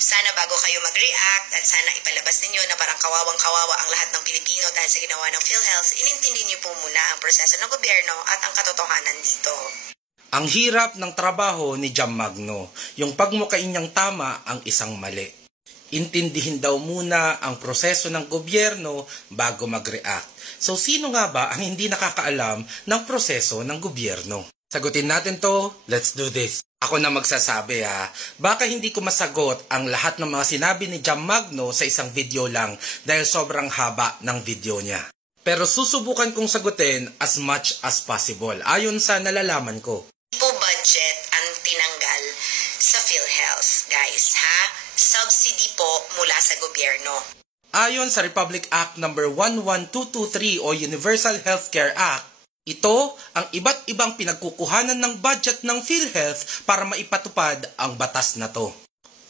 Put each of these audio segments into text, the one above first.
Sana bago kayo mag-react at sana ipalabas ninyo na parang kawawang-kawawa ang lahat ng Pilipino dahil sa ginawa ng PhilHealth, inintindi niyo po muna ang proseso ng gobyerno at ang katotohanan dito. Ang hirap ng trabaho ni Jam Magno, yung pagmukain niyang tama ang isang mali. Intindihin daw muna ang proseso ng gobyerno bago mag-react. So sino nga ba ang hindi nakakaalam ng proseso ng gobyerno? Sagutin natin to, let's do this. Ako na magsasabi baka hindi ko masagot ang lahat ng mga sinabi ni Jam Magno sa isang video lang dahil sobrang haba ng video niya. Pero susubukan kong sagutin as much as possible ayon sa nalalaman ko. Po budget ang tinanggal sa PhilHealth, guys, subsidy po mula sa gobyerno. Ayon sa Republic Act No. 11223 o Universal Healthcare Act, ito ang iba't ibang pinagkukuhanan ng budget ng PhilHealth para maipatupad ang batas na to.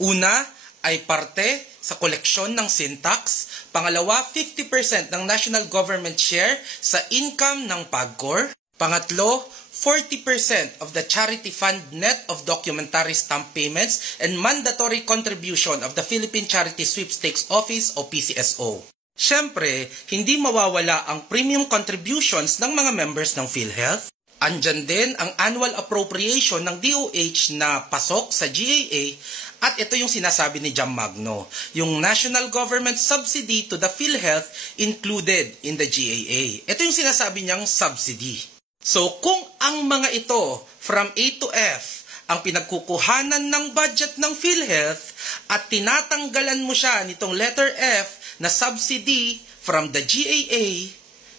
Una ay parte sa koleksyon ng sin tax, pangalawa 50% ng national government share sa income ng PAGCOR, pangatlo 40% of the charity fund net of documentary stamp payments and mandatory contribution of the Philippine Charity Sweepstakes Office o PCSO. Siyempre, hindi mawawala ang premium contributions ng mga members ng PhilHealth. Andyan din ang annual appropriation ng DOH na pasok sa GAA at ito yung sinasabi ni Jam Magno, yung national government subsidy to the PhilHealth included in the GAA. Ito yung sinasabi niyang subsidy. So kung ang mga ito from A to F ang pinagkukuhanan ng budget ng PhilHealth at tinatanggalan mo siya nitong letter F na subsidy from the GAA,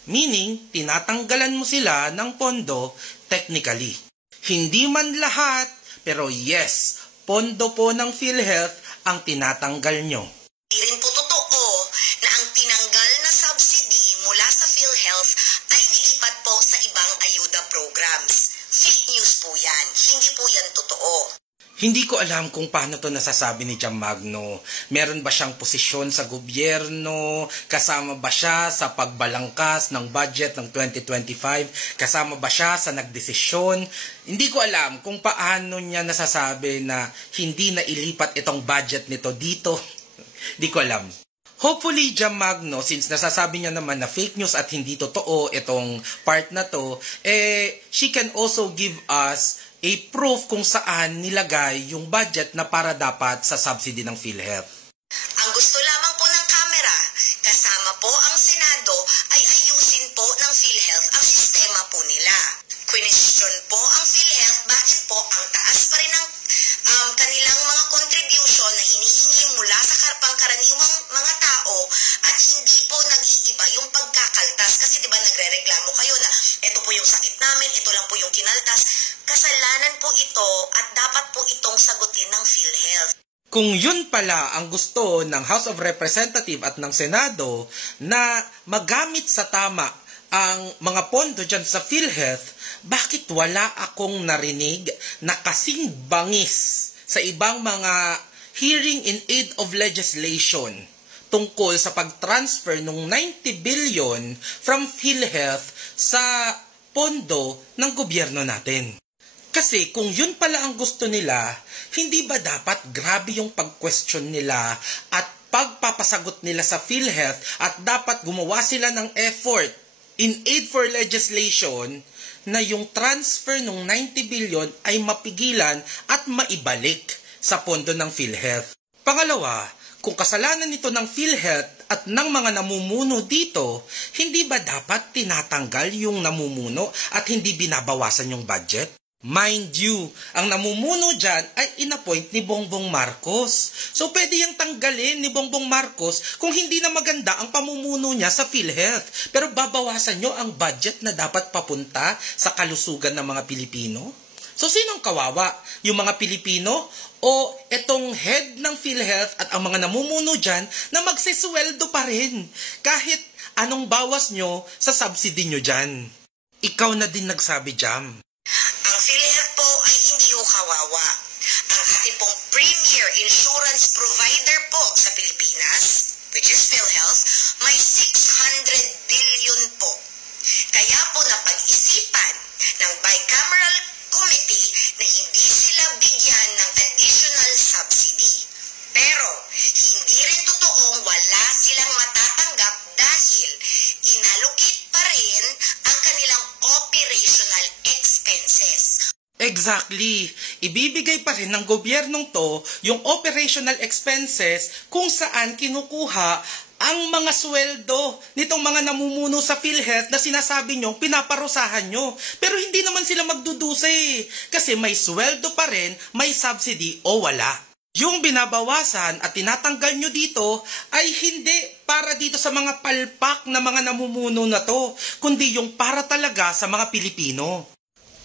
meaning tinatanggalan mo sila ng pondo technically. Hindi man lahat, pero yes, pondo po ng PhilHealth ang tinatanggal nyo. Di rin po totoo na ang tinanggal na subsidy mula sa PhilHealth ay nilipat po sa ibang ayuda programs. Fake news po yan, hindi po yan totoo. Hindi ko alam kung paano to nasasabi ni Jam Magno. Meron ba siyang posisyon sa gobyerno? Kasama ba siya sa pagbalangkas ng budget ng 2025? Kasama ba siya sa nagdesisyon? Hindi ko alam kung paano niya nasasabi na hindi na ilipat itong budget nito dito. Hindi ko alam. Hopefully, Jam Magno, since nasasabi niya naman na fake news at hindi totoo itong part na to, she can also give us a proof kung saan nilagay yung budget na para dapat sa subsidy ng PhilHealth. Ang gusto lamang po ng kamera, kasama po ang Senado, ay ayusin po ng PhilHealth ang sistema po nila. Question po ang PhilHealth, bakit po ang taas pa rin ng kanilang mga contribution na hinihingi mula sa pangkaraniwang mga tao at hindi po nag-iiba yung pagkakaltas. Kasi diba nagre-reklamo kayo na ito po yung sakit namin, ito lang po yung kinaltas. Kasalanan po ito at dapat po itong sagutin ng PhilHealth. Kung yun pala ang gusto ng House of Representatives at ng Senado na magamit sa tama ang mga pondo dyan sa PhilHealth, bakit wala akong narinig na kasing bangis sa ibang mga hearing in aid of legislation tungkol sa pag-transfer ng 90 billion from PhilHealth sa pondo ng gobyerno natin? Kasi kung yun pala ang gusto nila, hindi ba dapat grabe yung pag-question nila at pagpapasagot nila sa PhilHealth at dapat gumawa sila ng effort in aid for legislation na yung transfer ng 90 billion ay mapigilan at maibalik sa pondo ng PhilHealth. Pangalawa, kung kasalanan nito ng PhilHealth at ng mga namumuno dito, hindi ba dapat tinatanggal yung namumuno at hindi binabawasan yung budget? Mind you, ang namumuno dyan ay inappoint ni Bongbong Marcos. So pwede yung tanggalin ni Bongbong Marcos kung hindi na maganda ang pamumuno niya sa PhilHealth. Pero babawasan nyo ang budget na dapat papunta sa kalusugan ng mga Pilipino? So sinong kawawa? Yung mga Pilipino o etong head ng PhilHealth at ang mga namumuno dyan na magsisweldo pa rin kahit anong bawas nyo sa subsidy nyo dyan? Ikaw na din nagsabi, Jam. Ang PhilHealth po ay hindi ho kawawa. Ang ating pong premier insurance provider po sa Pilipinas, which is PhilHealth, may 600 billion po. Kaya po napag-isipan ng bicameral committee na hindi sila bigyan ng additional subsidy. Pero Exactly. Ibibigay pa rin ng gobyernong to yung operational expenses kung saan kinukuha ang mga sweldo nitong mga namumuno sa PhilHealth na sinasabi nyo, pinaparusahan nyo. Pero hindi naman sila magdudusa kasi may sweldo pa rin, may subsidy o wala. Yung binabawasan at tinatanggal nyo dito ay hindi para dito sa mga palpak na mga namumuno na to, kundi yung para talaga sa mga Pilipino.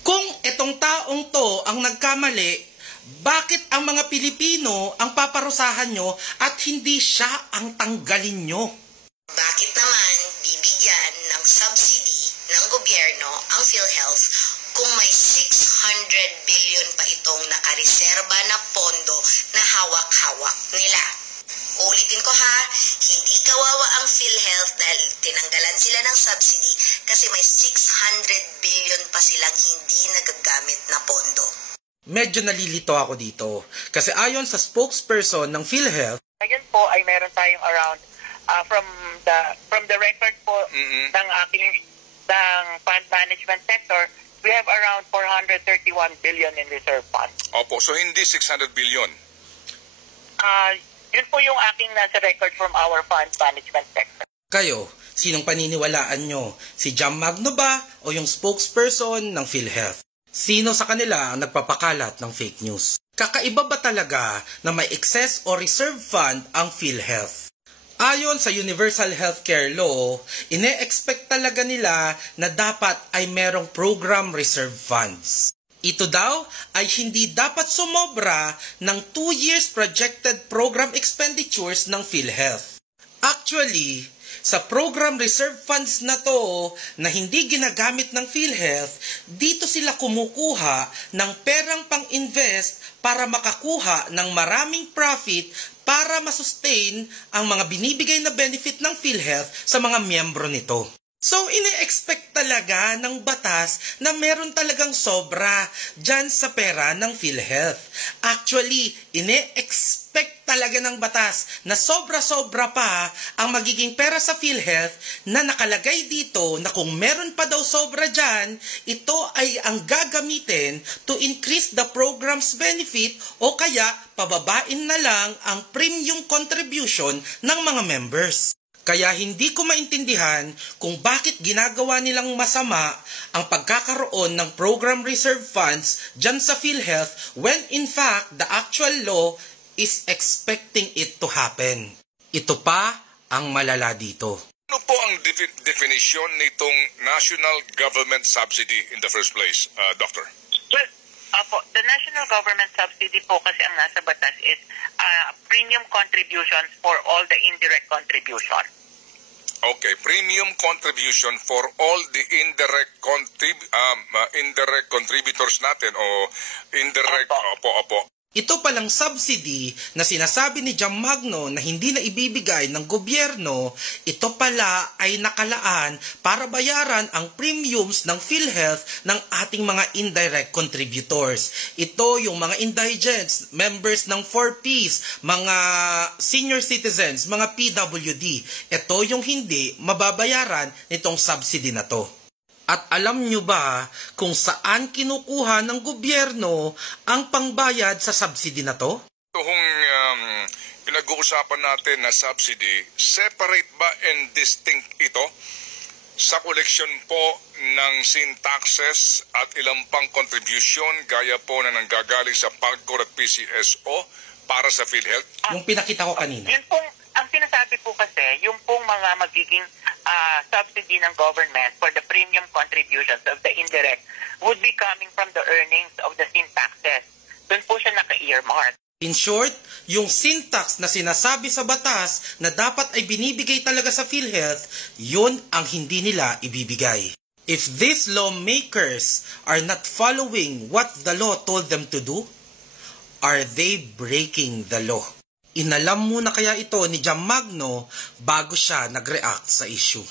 Kung itong taong to ang nagkamali, bakit ang mga Pilipino ang paparusahan nyo at hindi siya ang tanggalin nyo? Bakit naman bibigyan ng subsidy ng gobyerno ang PhilHealth kung may 600 billion pa itong nakareserba na pondo na hawak-hawak nila? Ulitin ko ha, hindi kawawa ang PhilHealth dahil tinanggalan sila ng subsidy kasi may 600 billion pa silang hindi nagagamit na pondo. Medyo nalilito ako dito kasi ayon sa spokesperson ng PhilHealth, ngayon po ay meron tayong around from the record po ng ating fund management sector, we have around 431 billion in reserve funds. Opo, so hindi 600 billion. Yun po yung aking nasa record from our fund management sector. kayo, sinong paniniwalaan nyo? Si Jam Magno ba o yung spokesperson ng PhilHealth? Sino sa kanila ang nagpapakalat ng fake news? Kakaiba ba talaga na may excess o reserve fund ang PhilHealth? Ayon sa Universal Healthcare Law, ine-expect talaga nila na dapat ay merong program reserve funds. Ito daw ay hindi dapat sumobra ng 2 years projected program expenditures ng PhilHealth. Actually, sa program reserve funds na to na hindi ginagamit ng PhilHealth, dito sila kumukuha ng perang pang-invest para makakuha ng maraming profit para masustain ang mga binibigay na benefit ng PhilHealth sa mga miyembro nito. So, ine-expect talaga ng batas na meron talagang sobra dyan sa pera ng PhilHealth. Actually, ine-expect talaga ng batas na sobra-sobra pa ang magiging pera sa PhilHealth na nakalagay dito na kung meron pa daw sobra dyan, ito ay ang gagamitin to increase the program's benefit o kaya pababain na lang ang premium contribution ng mga members. Kaya hindi ko maintindihan kung bakit ginagawa nilang masama ang pagkakaroon ng program reserve funds dyan sa PhilHealth when in fact the actual law is expecting it to happen. Ito pa ang malala dito. Ano po ang definition nitong national government subsidy in the first place, Doctor? Well, the national government subsidy po kasi ang nasa batas is premium contributions for all the indirect contribution. Okay, premium contribution for all the indirect contributors natin o indirect, opo. Ito palang subsidy na sinasabi ni Jam Magno na hindi na ibibigay ng gobyerno, ito pala ay nakalaan para bayaran ang premiums ng PhilHealth ng ating mga indirect contributors. Ito yung mga indigents, members ng 4Ps, mga senior citizens, mga PWD. Ito yung hindi mababayaran nitong subsidy na to. At alam nyo ba kung saan kinukuha ng gobyerno ang pangbayad sa subsidy na to? Itong pinag-uusapan natin na subsidy, separate ba and distinct ito sa koleksyon po ng sin taxes at ilang pang contribution gaya po na nanggagaling sa PAGCOR at PCSO para sa PhilHealth? Yung pinakita ko kanina. Yun pong, ang sinasabi po kasi, yung pong mga magiging subsidy ng government for the premium contributions of the indirect would be coming from the earnings of the sin taxes. Doon po siya naka-earmark. In short, yung sin tax na sinasabi sa batas na dapat ay binibigay talaga sa PhilHealth, yun ang hindi nila ibibigay. If these lawmakers are not following what the law told them to do, are they breaking the law? Inalam muna kaya ito ni Jam Magno bago siya nag-react sa issue.